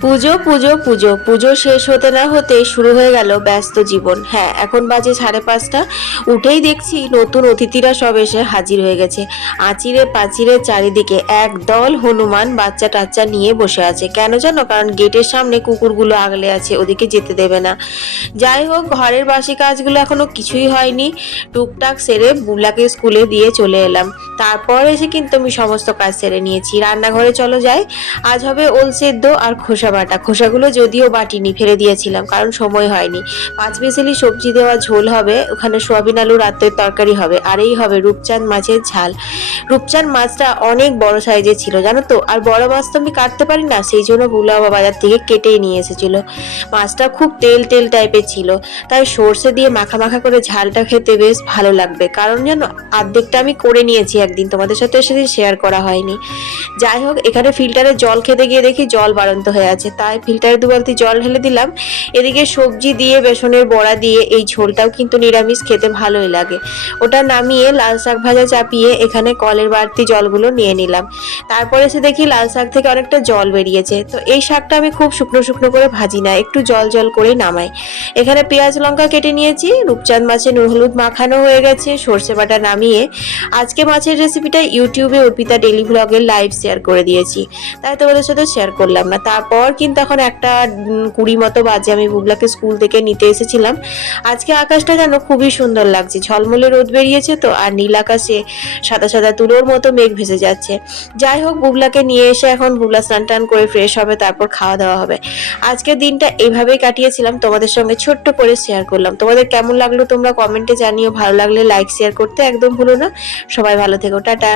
পুজো পুজো পুজো পুজো শেষ হতে না হতে শুরু হয়ে গেল ব্যস্ত জীবন। হ্যাঁ, এখন বাজে 5:30। উঠেই দেখছি নতুন অতিথিরা সব এসে হাজির হয়ে গেছে। আঁচিরে পাঁচিরের চারিদিকে একদল হনুমান বাচ্চা টাচ্চা নিয়ে বসে আছে। কেন জানো? কারণ গেটের সামনে কুকুরগুলো আগলে আছে, ওদিকে যেতে দেবে না। যাই হোক, ঘরের বাসি কাজগুলো এখনো কিছুই হয়নি। টুকটাক সেরে বুবলাকে স্কুলে দিয়ে চলে এলাম। তারপর এসে কিন্তু আমি সমস্ত কাজ সেরে নিয়েছি। রান্নাঘরে চলো যাই। আজ হবে ওল সেদ্ধ আর খোসা বাটা। খোসাগুলো যদিও বাটিনি, ফেলে দিয়েছিলাম কারণ সময় হয়নি। 5 বিসিলি সবজি দেওয়া ঝোল হবে, ওখানে সোয়াবিন আলু রাতের তরকারি হবে, আর এই হবে রূপচাঁদ মাছের ঝাল। রূপচাঁদ মাছটা অনেক বড় সাইজের ছিল জানো তো, আর বড় মাছ তো আমি কাটতে পারি না, সেই জন্য বুলা বাবা বাজার থেকে কেটেই নিয়ে এসেছিল। মাছটা খুব তেল তেল টাইপের ছিল, তাই সর্ষে দিয়ে মাখা মাখা করে ঝালটা খেতে বেশ ভালো লাগবে। কারণ জানো, অর্ধেকটা আমি করে নিয়েছি একদিন, তোমাদের সাথে সেদিন শেয়ার করা হয়নি। যাই হোক, এখানে ফিল্টারে জল খেতে গিয়ে দেখি জল বাড়ন্ত হয়ে আছে, তাই ফিল্টারে 2 বালতি জল ঢেলে দিলাম। এদিকে সবজি দিয়ে বেসনের বড়া দিয়ে এই ঝোলটাও কিন্তু নিরামিষ খেতে ভালোই লাগে। ওটা নামিয়ে লাল শাক ভাজা চাপিয়ে এখানে কলের বাড়তি জলগুলো নিয়ে নিলাম। তারপরে এসে দেখি লাল শাক থেকে অনেকটা জল বেরিয়েছে। তো এই শাকটা আমি খুব শুকনো শুকনো করে ভাজি না, একটু জল জল করেই নামাই। এখানে পেঁয়াজ লঙ্কা কেটে নিয়েছি, রূপচাঁদ মাছে নুন হলুদ মাখানো হয়ে গেছে, সর্ষে বাটা নামিয়ে আজকে মাছের রেসিপিটা ইউটিউবে অর্পিতা ডেইলি ব্লগের লাইভ শেয়ার করে দিয়েছি, তাই তোমাদের সাথে শেয়ার করলাম না। তারপর কিন্তু এখন 1:20 মতো বাজে, আমি বুবলাকে স্কুল থেকে নিতে এসেছিলাম। আজকে আকাশটা যেন খুবই সুন্দর লাগছে, ঝলমলে রোদ বেরিয়েছে তো, আর নীল আকাশে সাদা সাদা তুলোর মতো মেঘ ভেসে যাচ্ছে। যাই হোক, বুবলাকে নিয়ে এসে এখন বুবলা স্নান টান করে ফ্রেশ হবে, তারপর খাওয়া দাওয়া হবে। আজকের দিনটা এইভাবেই কাটিয়েছিলাম, তোমাদের সঙ্গে ছোট্ট করে শেয়ার করলাম। তোমাদের কেমন লাগলো তোমরা কমেন্টে জানিও, ভালো লাগলে লাইক শেয়ার করতে একদম ভুলো না। সবাই ভালো থেকো, টাটা।